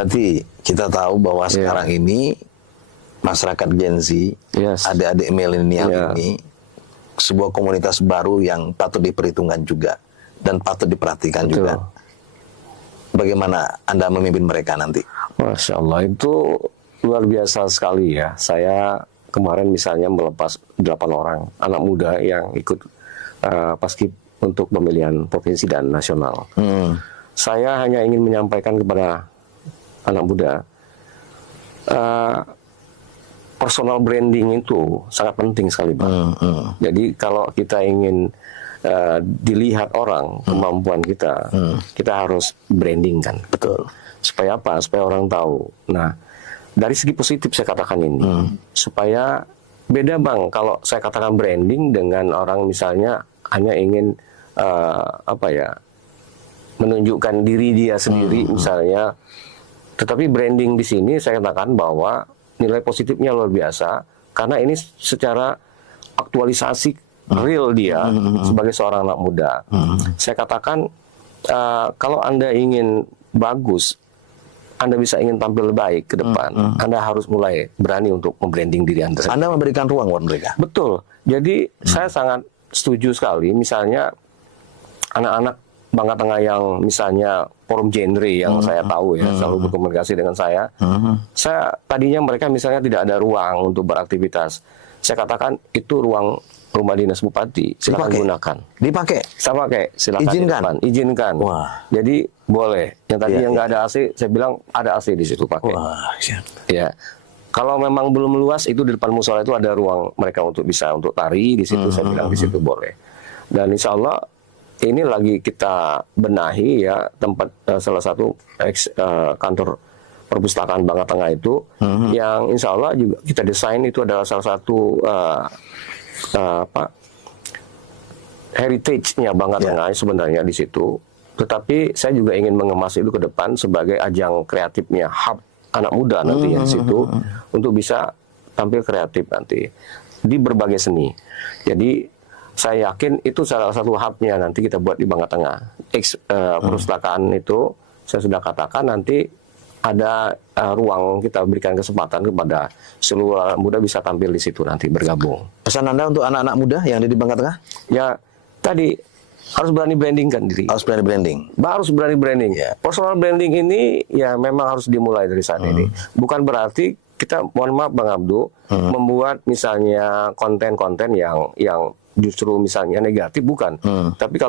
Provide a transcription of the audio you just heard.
Bupati, kita tahu bahwa sekarang ini masyarakat Gen Z, adik-adik milenial ini sebuah komunitas baru yang patut diperhitungkan juga dan patut diperhatikan juga. Bagaimana Anda memimpin mereka nanti? Masya Allah, itu luar biasa sekali ya. Saya kemarin misalnya melepas 8 orang anak muda yang ikut paskib untuk pemilihan provinsi dan nasional. Saya hanya ingin menyampaikan kepada anak muda, personal branding itu sangat penting sekali, Bang. Jadi kalau kita ingin dilihat orang kemampuan kita, kita harus branding kan. Betul. Supaya apa? Supaya orang tahu. Nah, dari segi positif saya katakan ini, supaya beda, Bang, kalau saya katakan branding dengan orang misalnya hanya ingin menunjukkan diri dia sendiri misalnya. Tetapi branding di sini saya katakan bahwa nilai positifnya luar biasa karena ini secara aktualisasi real dia sebagai seorang anak muda. Saya katakan kalau Anda ingin bagus, Anda bisa ingin tampil baik ke depan, Anda harus mulai berani untuk membranding diri Anda. Anda memberikan ruang buat mereka. Betul. Jadi saya sangat setuju sekali. Misalnya anak-anak Bangka Tengah yang misalnya forum genre yang saya tahu ya selalu berkomunikasi dengan saya. Saya tadinya mereka misalnya tidak ada ruang untuk beraktivitas. Saya katakan itu ruang rumah dinas bupati, silakan gunakan. Dipakai. Saya pakai, silakan. Izinkan. Wah. Jadi boleh. Yang tadi yang nggak ada AC, saya bilang ada AC di situ, pakai. Wah, ya. Kalau memang belum luas, itu di depan musola itu ada ruang mereka untuk bisa untuk tari di situ. Saya bilang di situ boleh. Dan insya Allah ini lagi kita benahi ya tempat salah satu kantor perpustakaan Bangka Tengah itu yang insya Allah juga kita desain itu adalah salah satu heritage-nya Bangka Tengah sebenarnya di situ. Tetapi saya juga ingin mengemas itu ke depan sebagai ajang kreatifnya, hub anak muda nanti di situ untuk bisa tampil kreatif nanti di berbagai seni. Jadi saya yakin itu salah satu hubnya nanti kita buat di Bangka Tengah. Perpustakaan itu saya sudah katakan nanti ada ruang kita berikan kesempatan kepada seluruh anak muda bisa tampil di situ nanti bergabung. Pesan Anda untuk anak-anak muda yang ada di Bangka Tengah? Ya tadi harus berani brandingkan diri. Harus berani branding. Harus berani branding ya. Personal branding ini ya memang harus dimulai dari saat ini. Bukan berarti kita mohon maaf Bang Abdu membuat misalnya konten-konten yang justru misalnya negatif, bukan. Tapi kalau